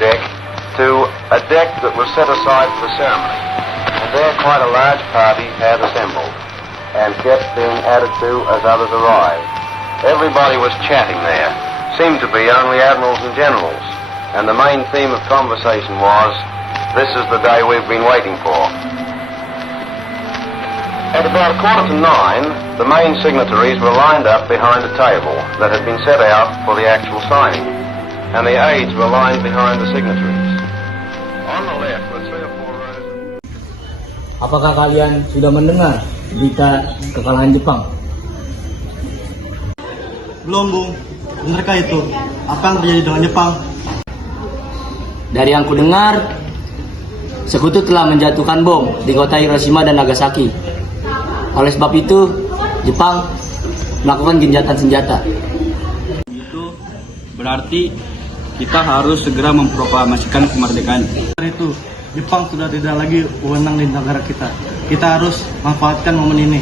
deck to a deck that was set aside for ceremony. And there quite a large party had assembled and kept being added to as others arrived. Everybody was chatting there. Seemed to be only admirals and generals. And the main theme of conversation was, "This is the day we've been waiting for." At about 8:45, the main signatories were lined up behind a table that had been set out for the actual signing, and the aides were lined behind the signatories. On the left were 3 or 4 rows. Apakah kalian sudah mendengar berita kekalahan Jepang? Belum, Bung. Benarkah itu? Apa yang terjadi dengan Jepang? Dari yang kudengar, sekutu telah menjatuhkan bom di kota Hiroshima dan Nagasaki. Oleh sebab itu, Jepang melakukan gencatan senjata. Itu berarti kita harus segera memproklamasikan kemerdekaan. Itu, Jepang sudah tidak lagi wewenang di negara kita. Kita harus manfaatkan momen ini.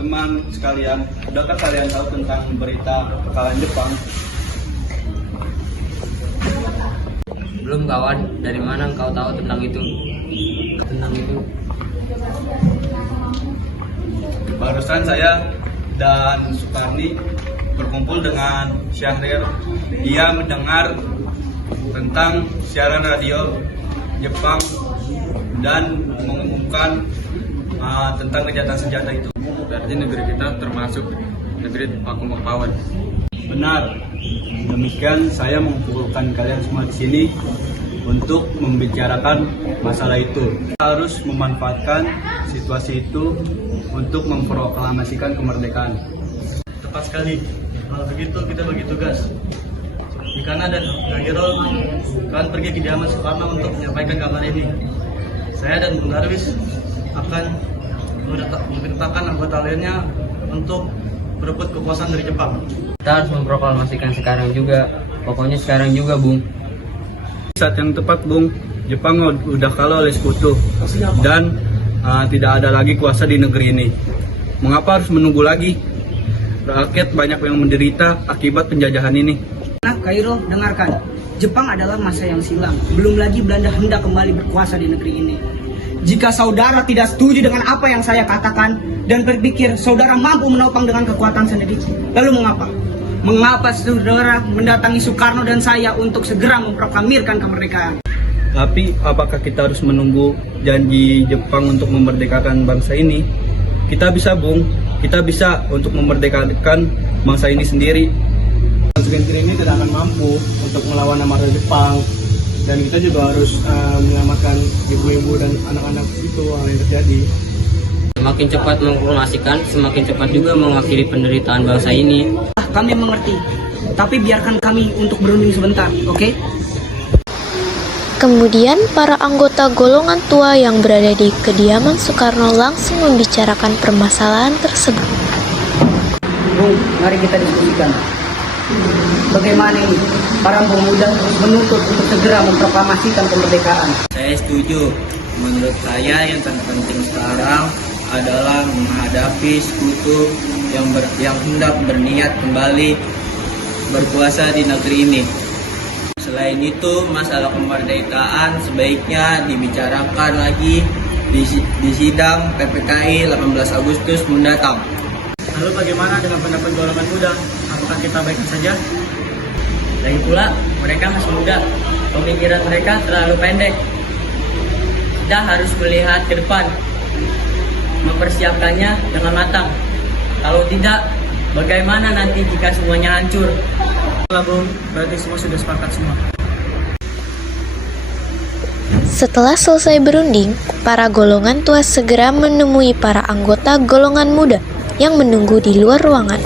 Teman-teman sekalian, sudahkah kalian tahu tentang berita kekalahan Jepang? Belum kawan, dari mana engkau tahu tentang itu? Barusan saya dan Sukarni berkumpul dengan Syahrir. Dia mendengar tentang siaran radio Jepang dan mengumumkan tentang gencatan senjata itu. Berarti negeri kita termasuk negeri vacuum of power. Benar. Demikian saya mengumpulkan kalian semua di sini untuk membicarakan masalah itu. Kita harus memanfaatkan situasi itu untuk memproklamasikan kemerdekaan. Tepat sekali. Kalau begitu kita bagi tugas. Ikana dan Nagirol akan pergi ke kediaman Soekarno untuk menyampaikan kabar ini. Saya dan Bung Darwis akan memerintahkan anggota lainnya untuk berebut kekuasaan dari Jepang. Kita harus memproklamasikan sekarang juga. Pokoknya sekarang juga, Bung. Saat yang tepat, Bung. Jepang udah kalah oleh sekutu dan tidak ada lagi kuasa di negeri ini. Mengapa harus menunggu lagi? Rakyat banyak yang menderita akibat penjajahan ini. Nah, Kairo, dengarkan. Jepang adalah masa yang silam. Belum lagi Belanda hendak kembali berkuasa di negeri ini. Jika saudara tidak setuju dengan apa yang saya katakan dan berpikir saudara mampu menopang dengan kekuatan sendiri, lalu mengapa? Mengapa saudara mendatangi Soekarno dan saya untuk segera memproklamirkan kemerdekaan? Tapi apakah kita harus menunggu janji Jepang untuk memerdekakan bangsa ini? Kita bisa, Bung. Kita bisa untuk memerdekakan bangsa ini sendiri. Segelintir ini tidak akan mampu untuk melawan amarah Jepang. Dan kita juga harus menyelamatkan ibu-ibu dan anak-anak itu hal yang terjadi. Semakin cepat memproklamasikan, semakin cepat juga mengakhiri penderitaan bangsa ini. Kami mengerti, tapi biarkan kami untuk berunding sebentar, oke? Kemudian para anggota golongan tua yang berada di kediaman Soekarno langsung membicarakan permasalahan tersebut. Bung, mari kita diskusikan. Bagaimana ini? Para pemuda menuntut untuk segera memproklamasikan kemerdekaan. Saya setuju. Menurut saya yang terpenting sekarang adalah menghadapi sekutu yang hendak berniat kembali berkuasa di negeri ini. Selain itu, masalah kemerdekaan sebaiknya dibicarakan lagi di sidang PPKI 18 Agustus mendatang. Lalu bagaimana dengan pendapat golongan muda? Apakah kita baik saja? Lagi pula, mereka masih muda. Pemikiran mereka terlalu pendek. Kita harus melihat ke depan, mempersiapkannya dengan matang. Kalau tidak, bagaimana nanti jika semuanya hancur? Bung, berarti semua sudah sepakat semua. Setelah selesai berunding, para golongan tua segera menemui para anggota golongan muda yang menunggu di luar ruangan.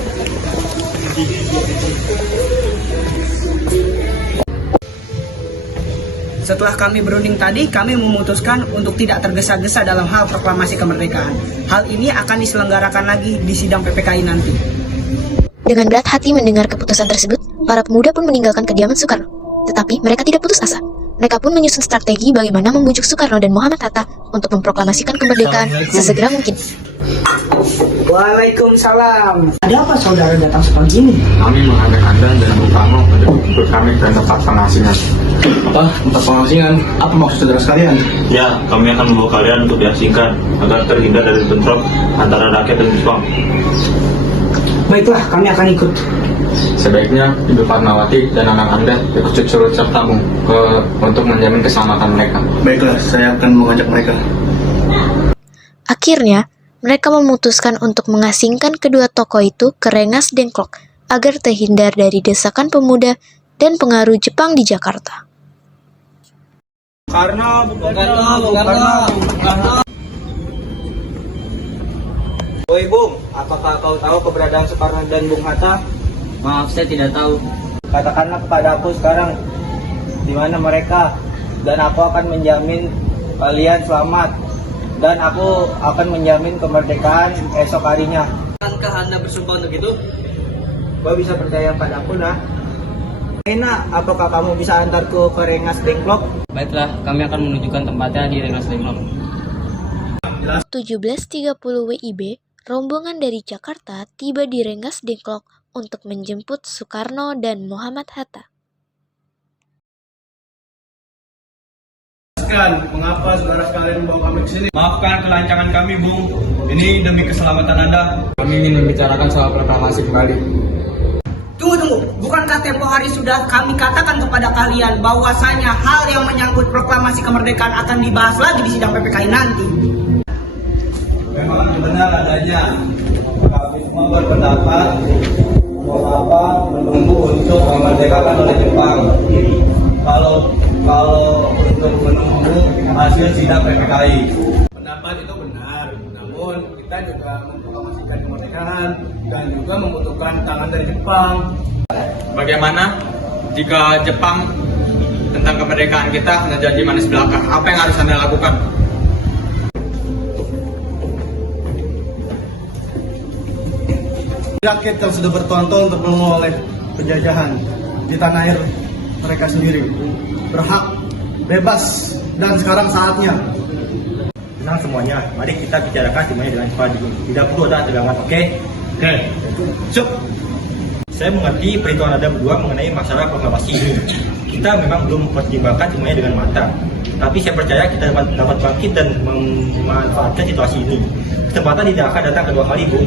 Setelah kami berunding tadi, kami memutuskan untuk tidak tergesa-gesa dalam hal proklamasi kemerdekaan. Hal ini akan diselenggarakan lagi di sidang PPKI nanti. Dengan berat hati mendengar keputusan tersebut, para pemuda pun meninggalkan kediaman Soekarno. Tetapi mereka tidak putus asa. Mereka pun menyusun strategi bagaimana membujuk Soekarno dan Muhammad Hatta untuk memproklamasikan kemerdekaan sesegera mungkin. Waalaikumsalam. Ada apa saudara datang sepagi ini? Kami mengajak Anda dan Bung Karno untuk ikut kami ke tempat pengasingan. Apa? Tempat pengasingan? Apa maksud saudara sekalian? Ya, kami akan membawa kalian untuk diasingkan agar terhindar dari bentrok antara rakyat dan Jepang. Baiklah, kami akan ikut. Sebaiknya Ibu Fatmawati dan anak Anda ikut turut sertamu untuk menjamin keselamatan mereka. Baiklah, saya akan mengajak mereka. Akhirnya, mereka memutuskan untuk mengasingkan kedua tokoh itu ke Rengas Dengklok agar terhindar dari desakan pemuda dan pengaruh Jepang di Jakarta. Karena Woi Bung, apakah kau tahu keberadaan Soekarno dan Bung Hatta? Maaf, saya tidak tahu. Katakanlah kepada aku sekarang di mana mereka, dan aku akan menjamin kalian selamat, dan aku akan menjamin kemerdekaan esok harinya. Akankah Anda bersumpah untuk itu? Kau bisa percaya padaku, nah. Enak, apakah kamu bisa antarku ke Rengas Dengklok? Baiklah, kami akan menunjukkan tempatnya di Rengas Dengklok. 17.30 WIB, rombongan dari Jakarta tiba di Rengas Dengklok untuk menjemput Soekarno dan Muhammad Hatta. Mengapa saudara sekalian membawa kami ke sini? Maafkan kelancangan kami, Bung. Ini demi keselamatan Anda. Kami ingin membicarakan soal proklamasi kembali. Tunggu. Bukankah tempo hari sudah kami katakan kepada kalian bahwasanya hal yang menyangkut proklamasi kemerdekaan akan dibahas lagi di sidang PPKI nanti? Memang benar adanya. Kami semua berpendapat mengapa menunggu untuk memerdekakan oleh Jepang. Kalau untuk menunggu hasil sidang PPKI. Pendapat itu benar, namun kita juga memproklamasikan kemerdekaan dan juga membutuhkan tangan dari Jepang. Bagaimana jika Jepang tentang kemerdekaan kita hanya janji manis belaka? Apa yang harus Anda lakukan? Rakyat yang sudah bertonton untuk oleh penjajahan di tanah air mereka sendiri berhak bebas, dan sekarang saatnya. Tenang semuanya, mari kita bicarakan semuanya dengan cepat. Tidak perlu ada tegangan, oke? Oke. Cuk. Saya mengerti perhitungan Anda berdua mengenai masalah proklamasi ini. Kita memang belum mempertimbangkan semuanya dengan matang. Tapi saya percaya kita dapat bangkit dan memanfaatkan situasi ini. Kesempatan tidak akan datang kedua kali, Bu.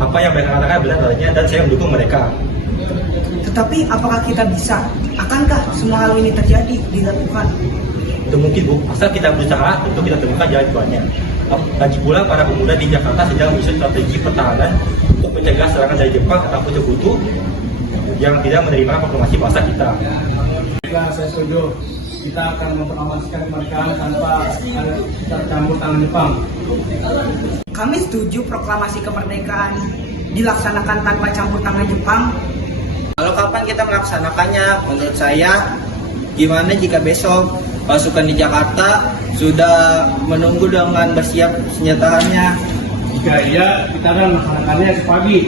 Apa yang mereka katakan benar adanya, dan saya mendukung mereka. Tetapi apakah kita bisa? Akankah semua hal ini terjadi dilakukan? Itu mungkin, Bu. Asal kita berusaha, tentu kita temukan jalan keluarnya. Lagi pula para pemuda di Jakarta sedang menyusun strategi pertahanan untuk mencegah serangan dari Jepang ataupun Sekutu yang tidak menerima proklamasi bahasa kita. Ya, saya setuju. Kita akan memproklamasikan kemerdekaan tanpa campur tangan Jepang. Kami setuju proklamasi kemerdekaan dilaksanakan tanpa campur tangan Jepang. Kalau kapan kita melaksanakannya? Menurut saya, gimana jika besok pasukan di Jakarta sudah menunggu dengan bersiap senjataannya? Jika iya, kita akan melaksanakannya sepagi.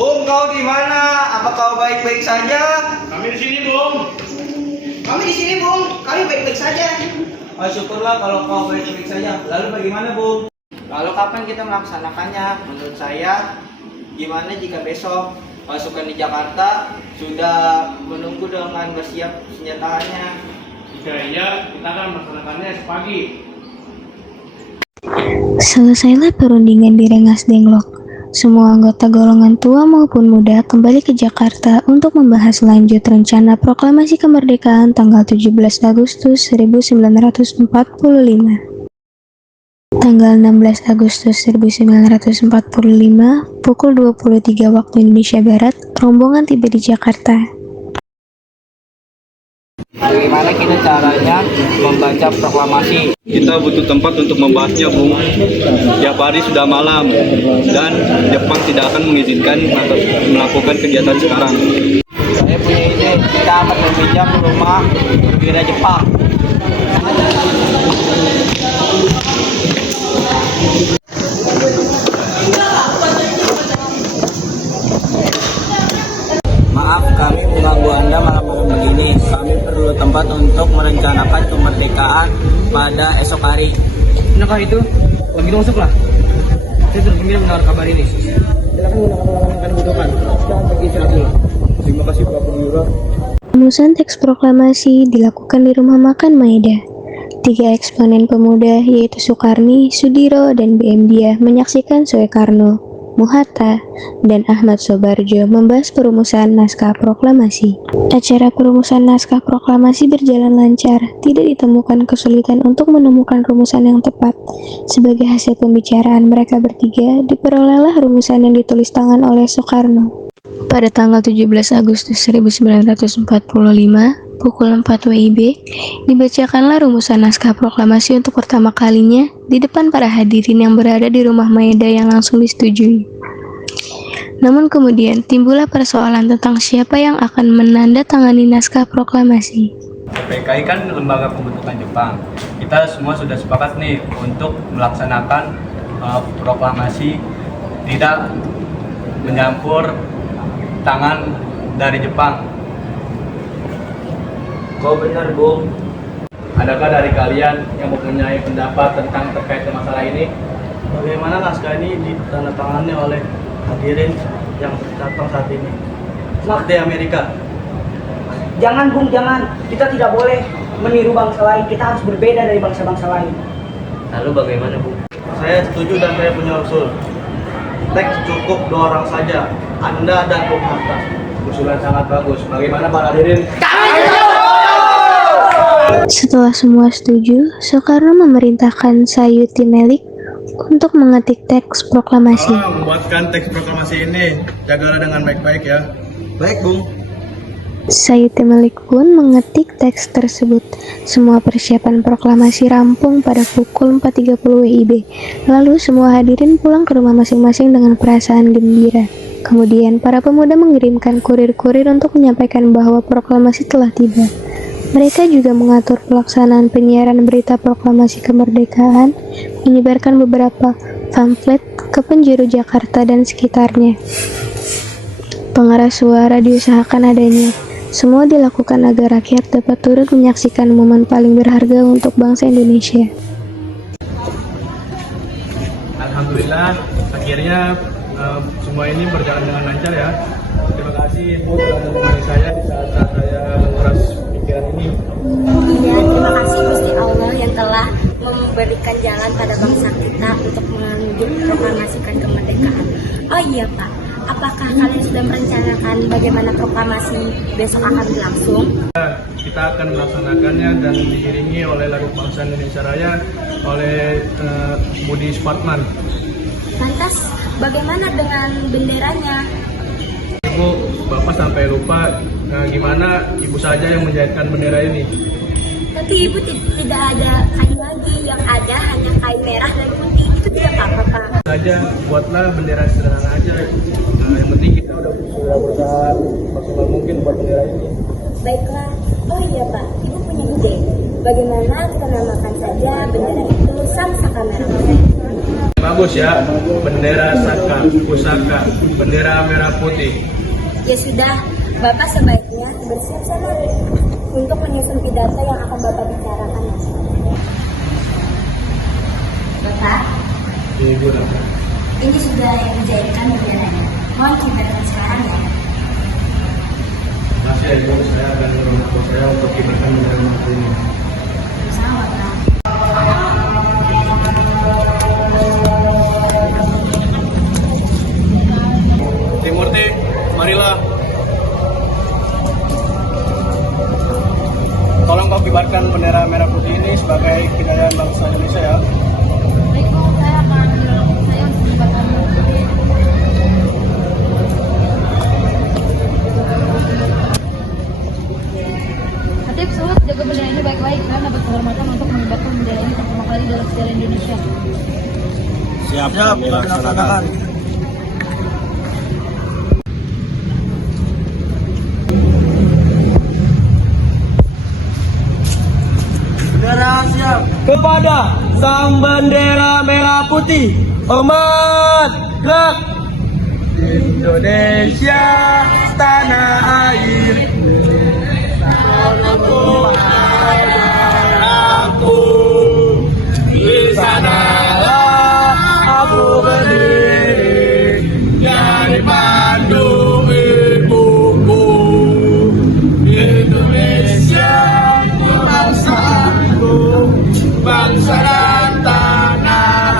Bung, kau di mana? Apa kau baik-baik saja? Kami di sini, Bung. Kami di sini, Bung. Kami baik-baik saja. Oh, syukurlah kalau kau baik-baik saja. Lalu bagaimana, Bung? Lalu kapan kita melaksanakannya? Menurut saya, gimana jika besok pasukan di Jakarta sudah menunggu dengan bersiap senjataannya? Jika iya, kita akan melaksanakannya sepagi. Selesailah perundingan di Rengas Dengklok. Semua anggota golongan tua maupun muda kembali ke Jakarta untuk membahas lanjut rencana proklamasi kemerdekaan tanggal 17 Agustus 1945. Tanggal 16 Agustus 1945, pukul 23 waktu Indonesia Barat, rombongan tiba di Jakarta. Bagaimana kita caranya membaca proklamasi? Kita butuh tempat untuk membahasnya, Bung. Tiap hari sudah malam, dan Jepang tidak akan mengizinkan atau melakukan kegiatan sekarang. Saya punya ide, kita akan meminjam rumah perwira Jepang. Maaf kami mengganggu Anda malam-malam begini. Kami perlu tempat untuk merencanakan kemerdekaan pada esok hari. Benarkah itu? Lebih masuklah. Saya bergembira mendengar kabar ini. Silakan gunakan ulangan yang kalian butuhkan. Sekarang pergi istirahat dulu. Terima kasih Pak Purwira. Rumusan teks proklamasi dilakukan di Rumah Makan Maeda. 3 eksponen pemuda yaitu Soekarni, Sudiro, dan B.M. Dia menyaksikan Soekarno, Muhatta, dan Ahmad Sobarjo membahas perumusan naskah proklamasi. Acara perumusan naskah proklamasi berjalan lancar, tidak ditemukan kesulitan untuk menemukan rumusan yang tepat. Sebagai hasil pembicaraan mereka bertiga, diperolehlah rumusan yang ditulis tangan oleh Soekarno. Pada tanggal 17 Agustus 1945, pukul 4 WIB, dibacakanlah rumusan naskah proklamasi untuk pertama kalinya di depan para hadirin yang berada di Rumah Maeda yang langsung disetujui. Namun kemudian timbullah persoalan tentang siapa yang akan menandatangani naskah proklamasi. PKI kan lembaga pembentukan Jepang. Kita semua sudah sepakat nih untuk melaksanakan proklamasi tidak menyampur tangan dari Jepang. Kau benar, Bung. Adakah dari kalian yang mempunyai pendapat tentang terkait masalah ini? Bagaimana naskah ini ditandatangani oleh hadirin yang datang saat ini? Seperti Amerika. Jangan Bung, jangan. Kita tidak boleh meniru bangsa lain. Kita harus berbeda dari bangsa-bangsa lain. Lalu bagaimana, Bung? Saya setuju dan saya punya usul. Teks cukup 2 orang saja, Anda dan Bung Hatta. Usulan sangat bagus. Bagaimana para hadirin? Setelah semua setuju, Soekarno memerintahkan Sayuti Melik untuk mengetik teks proklamasi. Membuatkan teks proklamasi ini, jagalah dengan baik-baik ya. Baik, Bung. Sayuti Melik pun mengetik teks tersebut. Semua persiapan proklamasi rampung pada pukul 4.30 WIB. Lalu semua hadirin pulang ke rumah masing-masing dengan perasaan gembira. Kemudian para pemuda mengirimkan kurir-kurir untuk menyampaikan bahwa proklamasi telah tiba. Mereka juga mengatur pelaksanaan penyiaran berita proklamasi kemerdekaan, menyebarkan beberapa pamflet ke penjuru Jakarta dan sekitarnya. Pengeras suara diusahakan adanya. Semua dilakukan agar rakyat dapat turut menyaksikan momen paling berharga untuk bangsa Indonesia. Alhamdulillah, akhirnya semua ini berjalan dengan lancar ya. Terima kasih Ibu telah menemani saya di saat saya menguras pikiran ini. Ya, terima kasih Gusti Allah yang telah memberikan jalan pada bangsa kita untuk menuju proklamasikan kemerdekaan. Oh iya Pak, apakah kalian sudah merencanakan bagaimana proklamasi besok akan berlangsung? Kita akan melaksanakannya dan diiringi oleh lagu bangsa Indonesia Raya oleh Budi Spartman. Lantas, bagaimana dengan benderanya? Ibu, Bapak sampai lupa gimana Ibu saja yang menjahitkan bendera ini. Tapi Ibu tidak ada kain lagi, yang ada hanya kain merah dan putih. Itu tidak apa-apa Pak. Saja buatlah bendera sederhana aja. Yang penting kita sudah berusaha maksimal mungkin buat bendera ini. Baiklah. Oh iya Pak, Ibu punya ide. Bagaimana kita namakan saja bendera itu Sang Saka Merah Putih? Bagus ya, bendera Saka, pusaka, bendera merah putih. Ya sudah, Bapak sebaiknya bersiap sana untuk menyusun pidato yang akan Bapak bicarakan. Bapak, Ibu dapat. ini sudah yang dijadikan benderanya. Mohon kibarkan sekarang ya. Masih ya Ibu, saya akan menuntut saya untuk kibarkan bendera merah putih ini. Sama Bapak. Timurti, marilah. Tolong kau kibarkan bendera merah putih ini sebagai kebudayaan bangsa Indonesia ya. Baik, saya akan kibarkan putih. Hatip Suhud, jaga bendera ini baik-baik dan dapat kehormatan untuk mengibarkan bendera ini pertama kali dalam sejarah Indonesia. Siap, dilaksanakan. Bendera siap. kepada sang bendera merah putih. Hormat, gerak. Indonesia tanah air. Aku di sanalah aku berdiri dari pandu ibuku. Indonesia bangsaku, bangsa dan tanah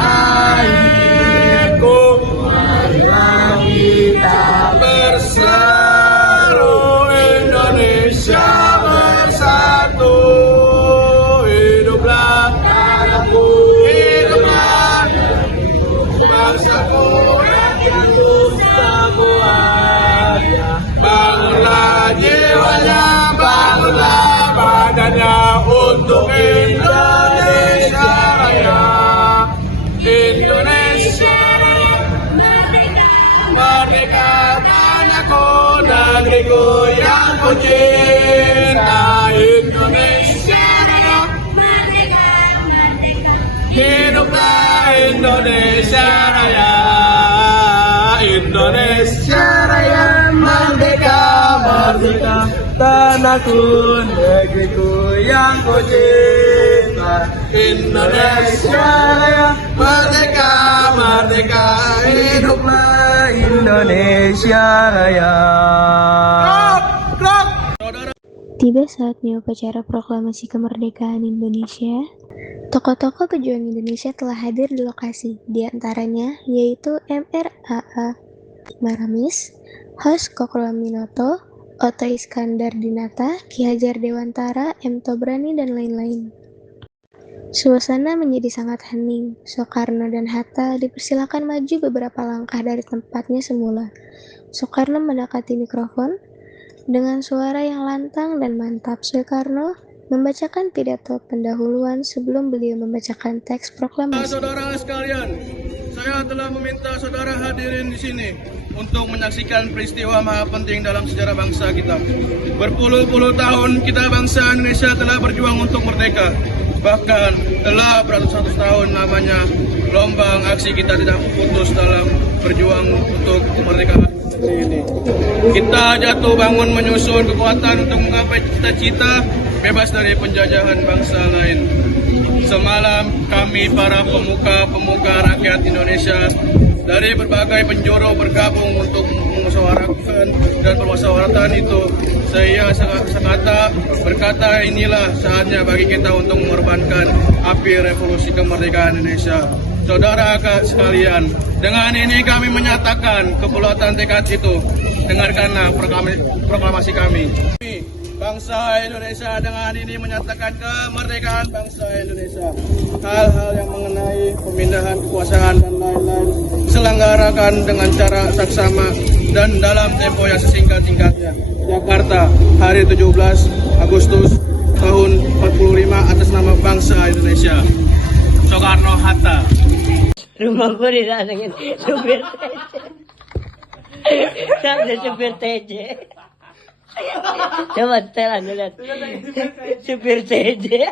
airku. Marilah kita berseru, Indonesia bersatu. Hiduplah tanahku, hiduplah bangsaku yang itu semuanya. Bangunlah jiwanya, bangunlah badannya untuk Indonesia Raya. Indonesia Raya, merdeka tanahku, negeriku yang ku cinta. Indonesia Raya, hiduplah Indonesia Raya. Indonesia Raya, merdeka, merdeka tanahku, negeriku yang ku cinta. Indonesia Raya, merdeka, merdeka, hiduplah Indonesia Raya. Tiba saatnya upacara proklamasi kemerdekaan Indonesia. Tokoh-tokoh pejuang Indonesia telah hadir di lokasi, di antaranya yaitu MRAA Maramis, Hos Kokroaminoto, Oto Iskandar Dinata, Ki Hajar Dewantara, M. Tobrani, dan lain-lain. Suasana menjadi sangat hening. Soekarno dan Hatta dipersilakan maju beberapa langkah dari tempatnya semula. Soekarno mendekati mikrofon. Dengan suara yang lantang dan mantap, Soekarno membacakan pidato pendahuluan sebelum beliau membacakan teks proklamasi. Saudara sekalian, saya telah meminta saudara hadirin di sini untuk menyaksikan peristiwa maha penting dalam sejarah bangsa kita. Berpuluh-puluh tahun kita bangsa Indonesia telah berjuang untuk merdeka. Bahkan telah beratus-ratus tahun namanya gelombang aksi kita tidak putus dalam berjuang untuk kemerdekaan ini. Kita jatuh bangun menyusun kekuatan untuk menggapai cita-cita bebas dari penjajahan bangsa lain. Semalam kami para pemuka rakyat Indonesia dari berbagai penjuru bergabung untuk memusyawarahkan dan permusyawaratan itu. Saya berkata inilah saatnya bagi kita untuk mengorbankan api revolusi kemerdekaan Indonesia. Saudara sekalian, dengan ini kami menyatakan kebulatan tekad itu. Dengarkanlah proklamasi kami. Bangsa Indonesia dengan ini menyatakan kemerdekaan bangsa Indonesia. Hal-hal yang mengenai pemindahan kekuasaan dan lain-lain selenggarakan dengan cara saksama dan dalam tempo yang sesingkat-singkatnya. Jakarta, hari 17 Agustus tahun 45 atas nama bangsa Indonesia. Soekarno Hatta. Rumahku didatengin supir TJ. Sampai supir TJ. Coba setelan lihat. Supir TJ.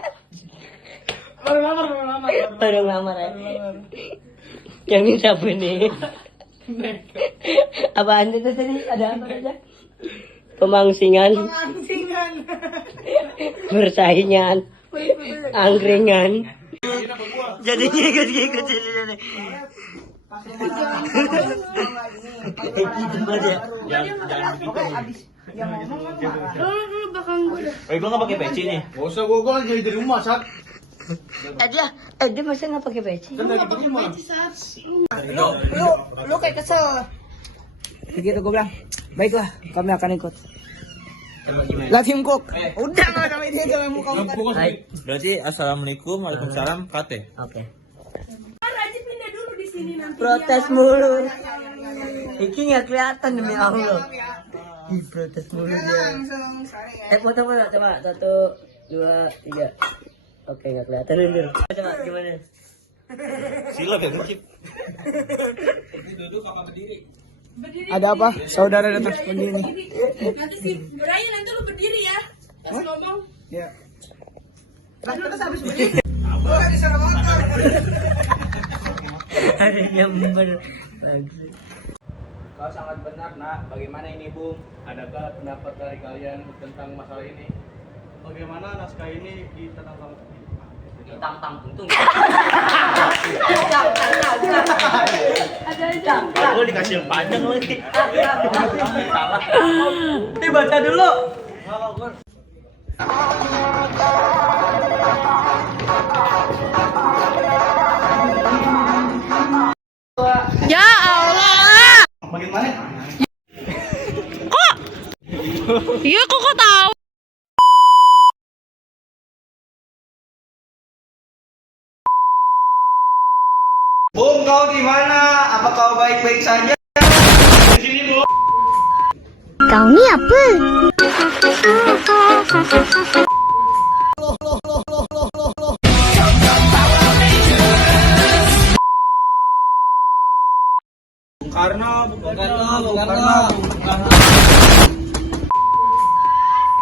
Baru lamar ya. Yang minta benih. Apaan itu tadi? Ada apa aja? Pemangsingan. Bersaingan. Angkringan. Jadi ngikut jadi. Gue nggak pakai peci nih. Gak usah, gue kan jadi di rumah, Sat. Dia masa nggak pakai peci? Kan dari rumah. Lu kayak kesel. Begitu gue bilang, baiklah kami akan ikut. Lah tim Cook. Udah nggak kami ini kami mau kamu. Berarti assalamualaikum, waalaikumsalam, kate. Oke. Rajin pindah dulu di sini nanti. Protes mulu. Iki nggak kelihatan demi Allah. Ih, protes mulu dia. Foto coba 1, 2, 3. Oke, nggak kelihatan Lir. Coba gimana? Silap ya, Cip. Duduk apa berdiri? Ada apa? Saudara datang seperti ini. Nanti si Brian nanti lu berdiri ya. Pas ngomong. Ya. Terus habis berdiri. Ada gambar. Kau sangat benar, Nak. Bagaimana ini, Bung? Adakah pendapat dari kalian tentang masalah ini? Bagaimana naskah ini ditentang Tang tuntung. Aku dikasih yang panjang lagi. Salah. Baca dulu. Ya Allah. Bagaimana? Iya kok tahu? Bung, kau di mana? Apa kau baik-baik saja? Kau ni apa?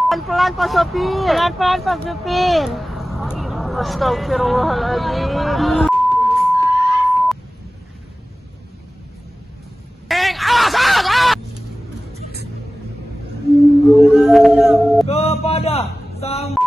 Pelan-pelan Pak Sopir. Pelan-pelan Pak Sopir. Astagfirullahaladzim. Kepada sang